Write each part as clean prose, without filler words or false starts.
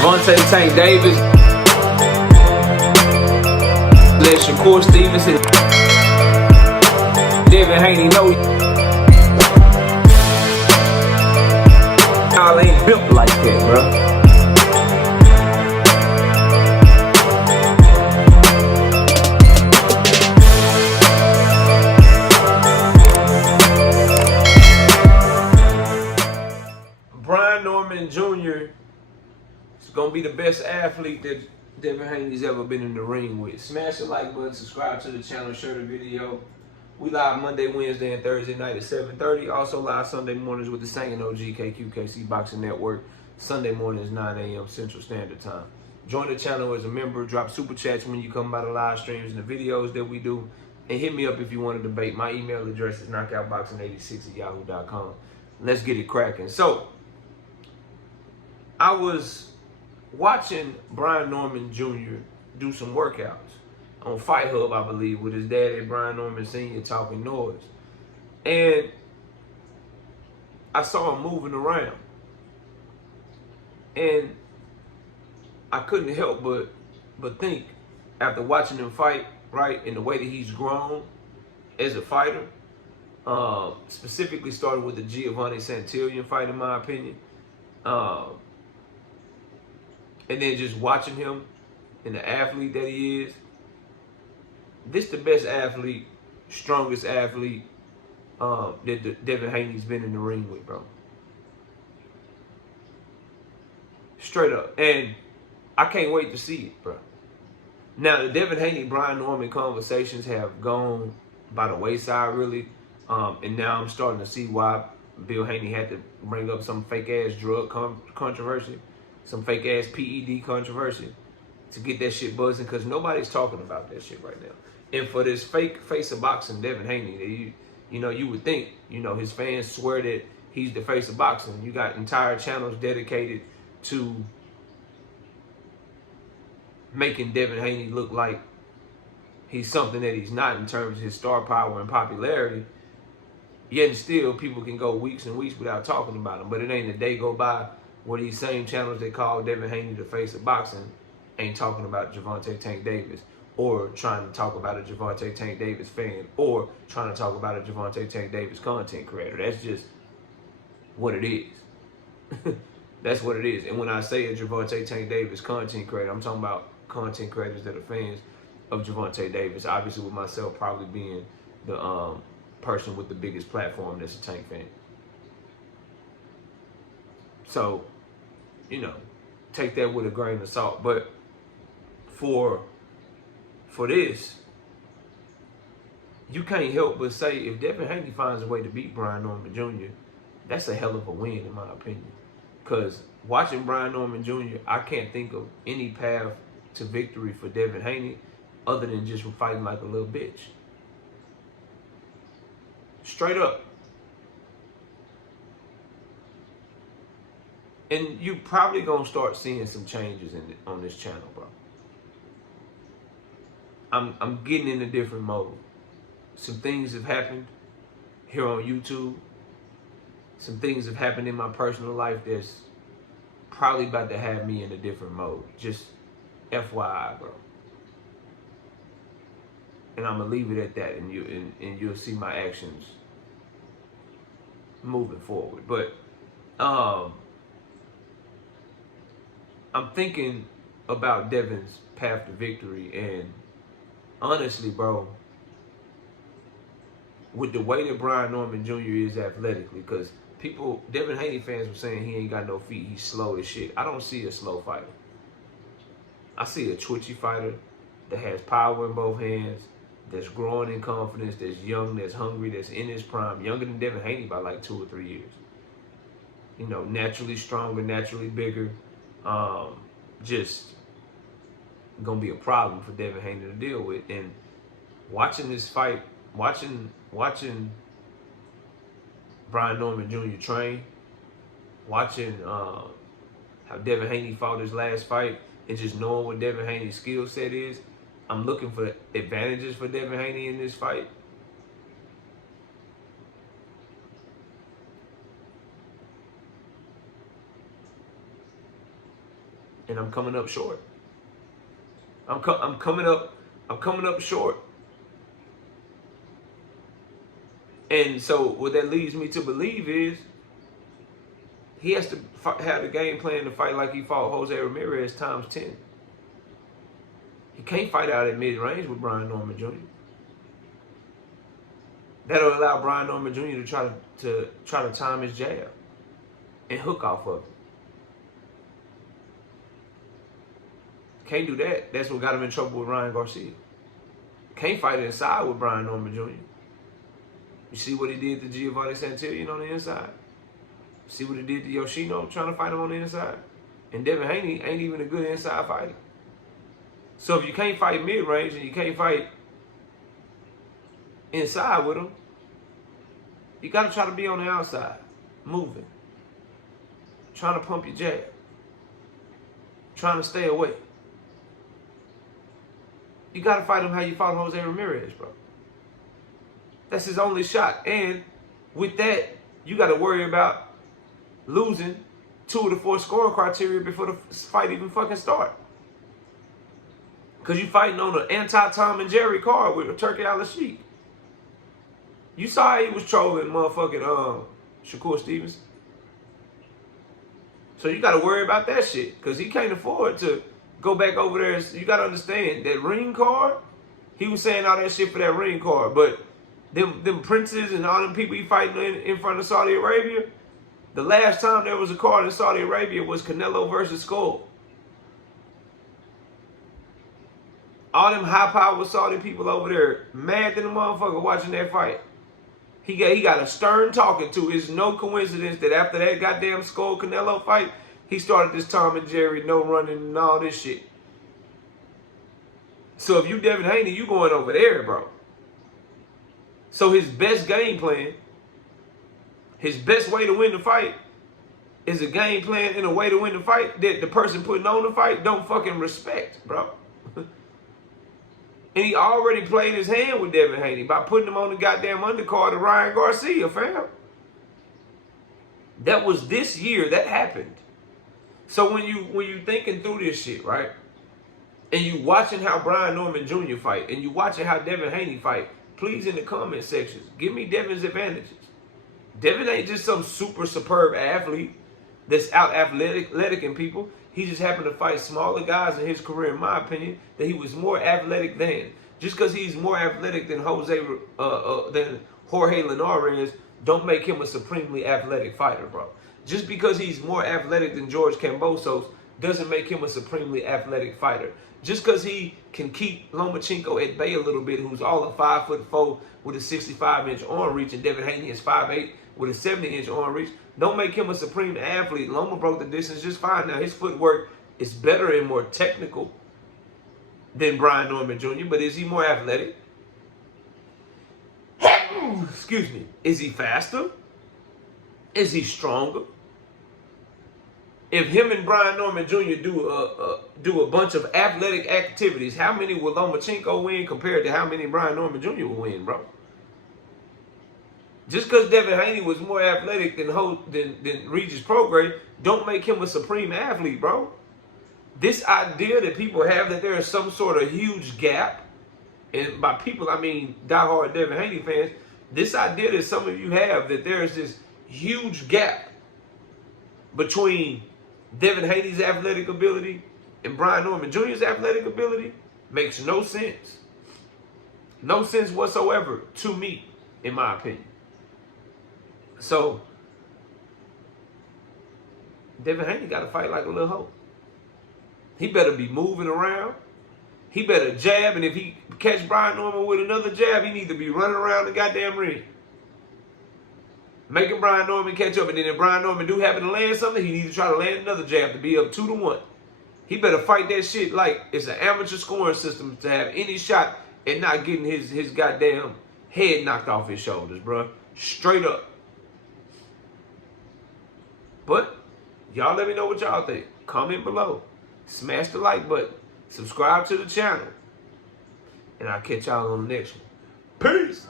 Gervonta Tank Davis, let Shakur Stevenson, Devin Haney know y'all ain't built like that, bro. Brian Norman Jr. is gonna be the best athlete that Devin Haney's ever been in the ring with. Smash the like button, subscribe to the channel, share the video. We live Monday, Wednesday, and Thursday night at 7:30. Also live Sunday mornings with the same OG KQKC Boxing Network. Sunday mornings 9 a.m. Central Standard Time. Join the channel as a member. Drop super chats when you come by the live streams and the videos that we do. And hit me up if you want to debate. My email address is knockoutboxing86@yahoo.com. Let's get it cracking. So, I was watching Brian Norman Jr. do some workouts on Fight Hub, I believe, with his daddy, Brian Norman Sr., talking noise. And I saw him moving around. And I couldn't help but think, after watching him fight, right, in the way that he's grown as a fighter, specifically started with the Giovanni Santillan fight, in my opinion, and then just watching him and the athlete that he is, this the best athlete, strongest athlete that Devin Haney's been in the ring with, bro. Straight up. And I can't wait to see it, bro. Now, the Devin Haney, Brian Norman conversations have gone by the wayside, really. And now I'm starting to see why Bill Haney had to bring up some fake-ass drug controversy, some fake-ass PED controversy to get that shit buzzing, because nobody's talking about that shit right now. And for this fake face of boxing, Devin Haney, you would think, his fans swear that he's the face of boxing. You got entire channels dedicated to making Devin Haney look like he's something that he's not in terms of his star power and popularity. Yet and still, people can go weeks and weeks without talking about him. But it ain't a day go by where these same channels that call Devin Haney the face of boxing ain't talking about Gervonta Tank Davis, or trying to talk about a Gervonta Tank Davis fan, or trying to talk about a Gervonta Tank Davis content creator. That's just what it is. That's what it is. And when I say a Gervonta Tank Davis content creator, I'm talking about content creators that are fans of Gervonta Davis. Obviously, with myself probably being the person with the biggest platform that's a Tank fan. So, take that with a grain of salt. But for this, you can't help but say, if Devin Haney finds a way to beat Brian Norman Jr., that's a hell of a win, in my opinion. Because watching Brian Norman Jr., I can't think of any path to victory for Devin Haney other than just fighting like a little bitch. Straight up. And you probably gonna start seeing some changes on this channel, bro. I'm getting in a different mode. Some things have happened here on YouTube. Some things have happened in my personal life that's probably about to have me in a different mode. Just FYI, bro. And I'm gonna leave it at that, and you'll see my actions moving forward. But I'm thinking about Devin's path to victory, and honestly, bro, with the way that Brian Norman Jr. is athletically, because Devin Haney fans were saying he ain't got no feet, he's slow as shit. I don't see a slow fighter. I see a twitchy fighter that has power in both hands, that's growing in confidence, that's young, that's hungry, that's in his prime, younger than Devin Haney by like 2 or 3 years. Naturally stronger, naturally bigger. Just gonna be a problem for Devin Haney to deal with. And watching this fight, watching Brian Norman Jr. train, watching how Devin Haney fought his last fight, and just knowing what Devin Haney's skill set is, I'm looking for advantages for Devin Haney in this fight. and I'm coming up short. I'm coming up short. And so what that leads me to believe is he has to have the game plan to fight like he fought Jose Ramirez times 10. He can't fight out at mid-range with Brian Norman Jr. That'll allow Brian Norman Jr. to try to time his jab and hook off of it. Can't do that. That's what got him in trouble with Ryan Garcia. Can't fight inside with Brian Norman Jr. You see what he did to Giovanni Santillan on the inside? See what he did to Yoshino trying to fight him on the inside? And Devin Haney ain't even a good inside fighter. So if you can't fight mid-range and you can't fight inside with him, you got to try to be on the outside, moving, trying to pump your jab, trying to stay away. You got to fight him how you fought Jose Ramirez, bro. That's his only shot. And with that, you got to worry about losing 2 of the 4 scoring criteria before the fight even fucking start. Because you fighting on an anti-Tom and Jerry card with a Turkey Al-Sheikh. You saw how he was trolling motherfucking Shakur Stevenson. So you got to worry about that shit. Because he can't afford to go back over there. You got to understand, that ring card, he was saying all that shit for that ring card. But them princes and all them people he fighting in front of Saudi Arabia, the last time there was a card in Saudi Arabia was Canelo versus Skull. All them high-powered Saudi people over there mad than the motherfucker watching that fight. He got a stern talking to. It's no coincidence that after that goddamn Skull Canelo fight, he started this Tom and Jerry no running and all this shit. So if you Devin Haney, you going over there, bro. So his best game plan, his best way to win the fight is a game plan and a way to win the fight that the person putting on the fight don't fucking respect, bro. And he already played his hand with Devin Haney by putting him on the goddamn undercard of Ryan Garcia, fam. That was this year that happened. So when you thinking through this shit, right? And you watching how Brian Norman Jr. fight, and you watching how Devin Haney fight, please in the comment sections, give me Devin's advantages. Devin ain't just some super superb athlete that's out athletic people. He just happened to fight smaller guys in his career, in my opinion, that he was more athletic than. Just because he's more athletic than Jorge Linares, don't make him a supremely athletic fighter, bro. Just because he's more athletic than George Kambosos doesn't make him a supremely athletic fighter. Just because he can keep Lomachenko at bay a little bit, who's all of 5'4" with a 65-inch arm reach, and Devin Haney is 5'8" with a 70-inch arm reach, don't make him a supreme athlete. Loma broke the distance just fine. Now, his footwork is better and more technical than Brian Norman Jr., but is he more athletic? Excuse me. Is he faster? Is he stronger? If him and Brian Norman Jr. do a bunch of athletic activities, how many will Lomachenko win compared to how many Brian Norman Jr. will win, bro? Just because Devin Haney was more athletic than Regis Prograis, don't make him a supreme athlete, bro. This idea that people have that there is some sort of huge gap, and by people I mean diehard Devin Haney fans, this idea that some of you have that there is this huge gap between Devin Haney's athletic ability and Brian Norman Jr.'s athletic ability makes no sense. No sense whatsoever to me, in my opinion. So, Devin Haney got to fight like a little hoe. He better be moving around. He better jab, and if he catch Brian Norman with another jab, he need to be running around the goddamn ring. Making Brian Norman catch up, and then if Brian Norman do happen to land something, he need to try to land another jab to be up 2-1. He better fight that shit like it's an amateur scoring system to have any shot and not getting his goddamn head knocked off his shoulders, bro. Straight up. But y'all let me know what y'all think. Comment below. Smash the like button. Subscribe to the channel. And I'll catch y'all on the next one. Peace.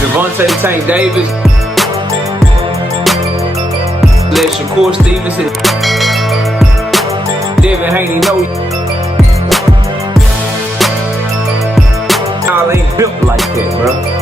Gervonta Tank Davis. Shakur Stevenson, Devin Haney, no, y'all ain't built like that, bro.